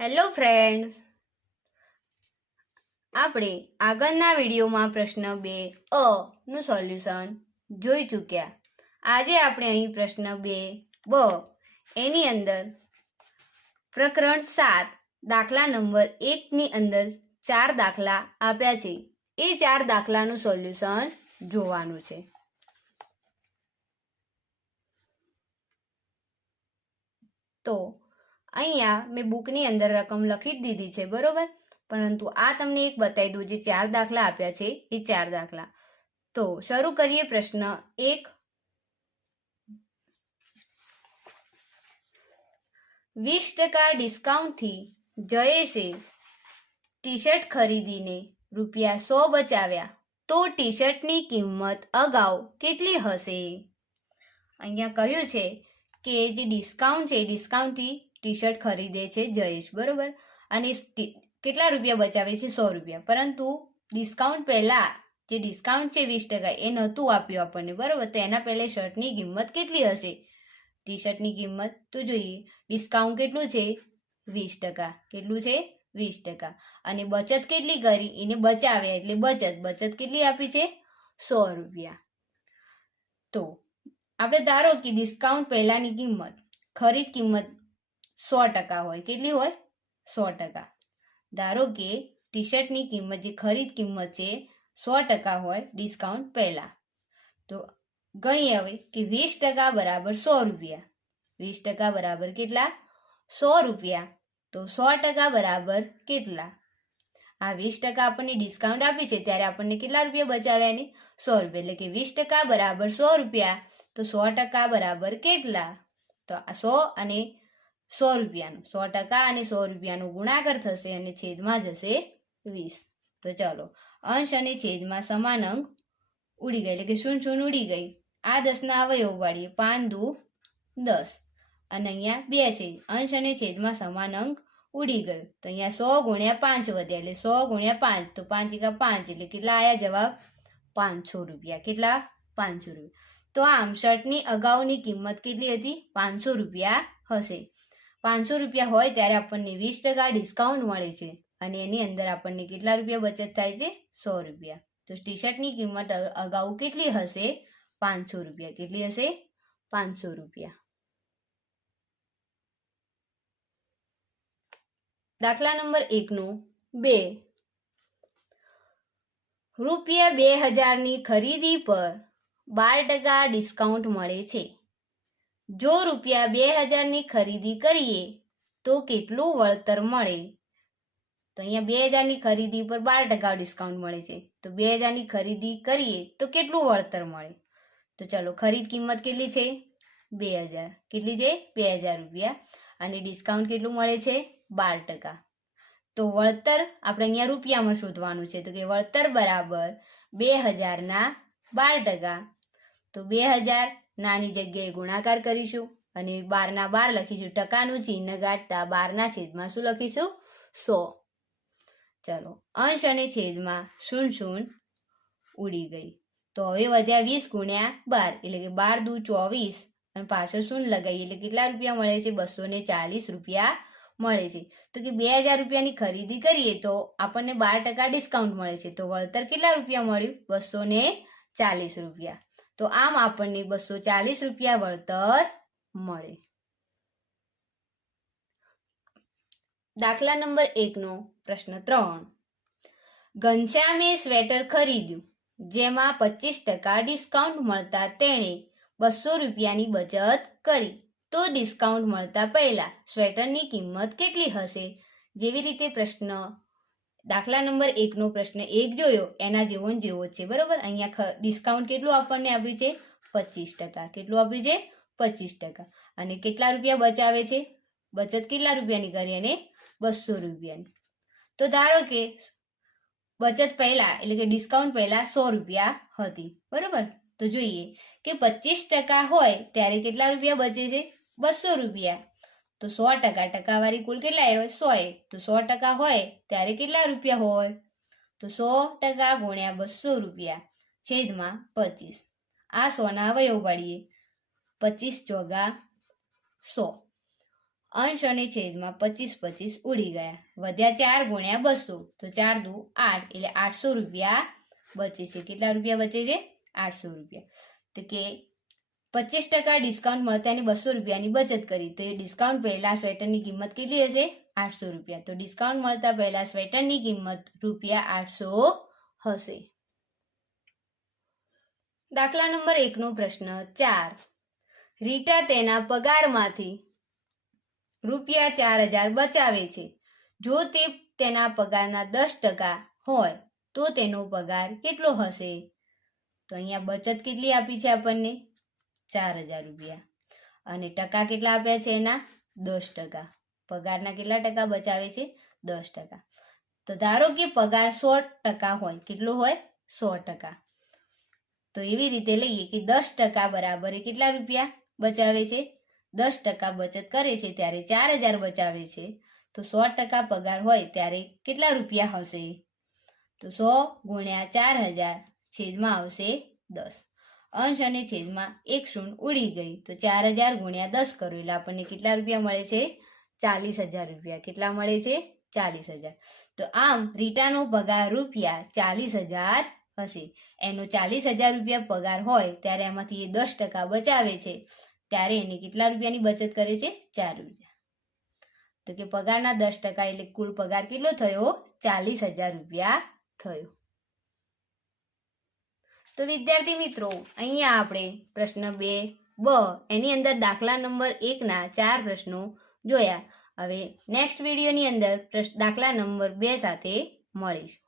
Hello friends, આપણે આગળના વિડીયોમાં પ્રશ્ન 2 નું સોલ્યુશન જોઈ ચૂક્યા. આજે આપણે અહીં પ્રશ્ન 2 એની અંદર પ્રકરણ 7 દાખલા નંબર 1 ની અંદર 4 દાખલા આપ્યા છે. એ 4 દાખલાનું સોલ્યુશન જોવાનું છે. તો અહીંયા મેં બુકની અંદર રકમ લખી જ દીધી છે, બરોબર. પરંતુ આ તમને એક બતાવી દઉં, જે 4 દાખલા આપ્યા છે એ 4 દાખલા. તો શરૂ કરીએ પ્રશ્ન 1. 20% ડિસ્કાઉન્ટથી જયેશે ટી શર્ટ ખરીદીને ₹100 બચાવ્યા, તો ટી શર્ટની કિંમત અગાઉ કેટલી હશે? અહીંયા કહ્યું છે કે જે ડિસ્કાઉન્ટ છે, ડિસ્કાઉન્ટથી ટી શર્ટ ખરીદે છે જયેશ, બરોબર. અને કેટલા રૂપિયા બચાવે છે? ₹100. પરંતુ ડિસ્કાઉન્ટ પહેલાં જે ડિસ્કાઉન્ટ છે 20% એ નહોતું આપ્યું આપણને, બરોબર. તો એના પહેલાં શર્ટની કિંમત કેટલી હશે? ટી શર્ટની કિંમત તો જોઈએ. ડિસ્કાઉન્ટ કેટલું છે? 20%. કેટલું છે? 20%. અને બચત કેટલી કરી? એને બચાવ્યા એટલે બચત કેટલી આપી છે? ₹100. તો આપણે ધારો કે ડિસ્કાઉન્ટ પહેલાની કિંમત, ખરીદ કિંમત 100% હોય. કેટલી હોય? 100%. ધારો કે ટી શર્ટની કિંમત, જે ખરીદ કિંમત છે 100% હોય ડિસ્કાઉન્ટ પહેલા. તો ગણીએ હવે કે 20% બરાબર ₹100. 20% બરાબર કેટલા? ₹100. તો 100% બરાબર કેટલા? આ 20% આપણને ડિસ્કાઉન્ટ આપી છે ત્યારે આપણને કેટલા રૂપિયા બચાવ્યા? ને ₹100. એટલે કે 20% બરાબર ₹100. તો 100% બરાબર કેટલા? તો આ 100 અને ₹100, 100% અને ₹100 ગુણાકાર થશે અને છેદમાં જશે 20. તો ચાલો, અંશ અને છેદમાં સમાન અંક ઉડી ગઈ, એટલે કે 0 ઉડી ગઈ. આ 10ના અવયવ પાડીએ. 5 દુ 10 અને અહીંયા 2 છે. અંશ અને છેદમાં સમાન અંક ઉડી ગયો. તો અહીંયા 100 ગુણ્યા 5 વધ્યા, એટલે 100 ગુણ્યા 5, તો 5 × 5 એટલે કેટલા આવ્યા જવાબ? ₹500. કેટલા? ₹500. તો આમ શર્ટની અગાઉની કિંમત કેટલી હતી? ₹500 હશે. ₹500 હોય ત્યારે આપણને 20% ડિસ્કાઉન્ટ મળે છે અને એની અંદર આપણને કેટલા રૂપિયા બચત થાય છે? ₹100. તો ટી શર્ટની કિંમત અગાઉ કેટલી હશે? ₹500. કેટલી હશે? ₹500. દાખલા નંબર 1 2. ₹2000ની ખરીદી પર 12% ડિસ્કાઉન્ટ મળે છે. જો ₹2000ની ખરીદી કરીએ તો કેટલું વળતર મળે? તો અહીંયા 2000ની ખરીદી પર 12% ડિસ્કાઉન્ટ મળે છે. તો 2000ની ખરીદી કરીએ તો કેટલું વળતર મળે? તો ચાલો, ખરીદ કિંમત કેટલી છે? 2000. કેટલી છે? ₹2000. અને ડિસ્કાઉન્ટ કેટલું મળે છે? 12%. તો વળતર આપણે અહીંયા રૂપિયામાં શોધવાનું છે. તો કે વળતર બરાબર 2000ના 12%. તો 2000 નાની જગ્યાએ ગુણાકાર કરીશું અને 12ના 12 લખીશું. ટકાનું ચિહ્ન ગાંઠતા 12ના છેદમાં શું લખીશું? 100. ચલો, અંશ અને છેદમાં 0 ઉડી ગઈ. તો હવે વધ્યા 20 ગુણ્યા 12, એટલે કે 12 દુ 24 અને પાછળ 0 લગાવીએ એટલે કેટલા રૂપિયા મળે છે? ₹240 મળે છે. તો કે ₹2000ની ખરીદી કરીએ તો આપણને 12% ડિસ્કાઉન્ટ મળે છે. તો વળતર કેટલા રૂપિયા મળ્યું? ₹240. તો આમ આપણને ₹240 વળતર મળે. દાખલા નંબર 1 પ્રશ્ન 3. ઘનશ્યામે સ્વેટર ખરીદ્યું, જેમાં 25% ડિસ્કાઉન્ટ મળતા તેણે ₹200ની બચત કરી. તો ડિસ્કાઉન્ટ મળતા પહેલા સ્વેટરની કિંમત કેટલી હશે? જેવી રીતે પ્રશ્ન દાખલા નંબર 1 પ્રશ્ન 1 જોયો એના જેવો છે, બરોબર. અહીંયા ડિસ્કાઉન્ટ કેટલું આપણને આપ્યું છે? 25%. કેટલું આપ્યું છે? 25%. અને કેટલા રૂપિયા બચાવે છે? બચત કેટલા રૂપિયાની કરી? અને ₹200. તો ધારો કે બચત પહેલા, એટલે કે ડિસ્કાઉન્ટ પહેલા ₹100 હતી, બરોબર. તો જોઈએ કે 25% હોય ત્યારે કેટલા રૂપિયા બચે છે? ₹200. તો 100%, ટકાવારી કુલ કેટલા હોય? 100. તો 100% હોય ત્યારે કેટલા રૂપિયા હોય? તો 100% ગુણ્યા ₹200 છેદમાં 25. આ 100ના અવયવ પાડીએ. 25 ચોગા 100 અંશ અને છેદમાં 25 25 ઉડી ગયા. વધ્યા 4 ગુણ્યા 200, તો 4 દુ 8 એટલે 800 રૂપિયા બચે છે. કેટલા રૂપિયા બચે છે? 800 રૂપિયા. તો કે 25% ડિસ્કાઉન્ટ મળતા એની 200 રૂપિયાની બચત કરી, તો એ ડિસ્કાઉન્ટ પહેલા સ્વેટરની કિંમત કેટલી હશે? 800 રૂપિયા. તો ડિસ્કાઉન્ટ મળતા પહેલા સ્વેટરની કિંમત રૂપિયા 800 હશે. દાખલા નંબર 1 નો પ્રશ્ન 4. રીટા તેના પગારમાંથી રૂપિયા 4000 બચાવે છે. જો તે તેના પગારના 10% હોય તો તેનો પગાર કેટલો હશે? તો અહીંયા બચત કેટલી આપી છે આપણને? 4000 રૂપિયા. અને ટકા કેટલા આપ્યા છે એના? 10%. પગારના કેટલા ટકા બચાવે છે? 10%. તો ધારો કે પગાર 100% હોય. કેટલો હોય? 100%. તો એવી રીતે લઈએ કે 10% બરાબર કેટલા રૂપિયા બચાવે છે? 10% બચત કરે છે ત્યારે 4000 બચાવે છે. તો 100% પગાર હોય ત્યારે કેટલા રૂપિયા હશે? તો 100 ગુણ્યા 4000 છેદમાં આવશે 10. અંશ અને છેદમાં 1 શૂન્ય ઉડી ગઈ. તો 4000 ગુણ્યા 10 કરો એટલે આપણને કેટલા રૂપિયા મળે છે? 40000 રૂપિયા. કેટલા મળે છે? 40000. તો આમ રીટાનો પગાર રૂપિયા 40000 હશે. એનો 40000 રૂપિયા પગાર હોય ત્યારે એમાંથી એ 10% બચાવે છે ત્યારે એને કેટલા રૂપિયાની બચત કરે છે? 4 રૂપિયા. તો કે પગારના 10% એટલે કુલ પગાર કેટલો થયો? 40000 રૂપિયા થયો. તો વિદ્યાર્થી મિત્રો, અહીંયા આપણે પ્રશ્ન 2 બ એની અંદર દાખલા નંબર 1 ના 4 પ્રશ્નો જોયા. હવે નેક્સ્ટ વિડીયોની અંદર દાખલા નંબર 2 સાથે મળીશું.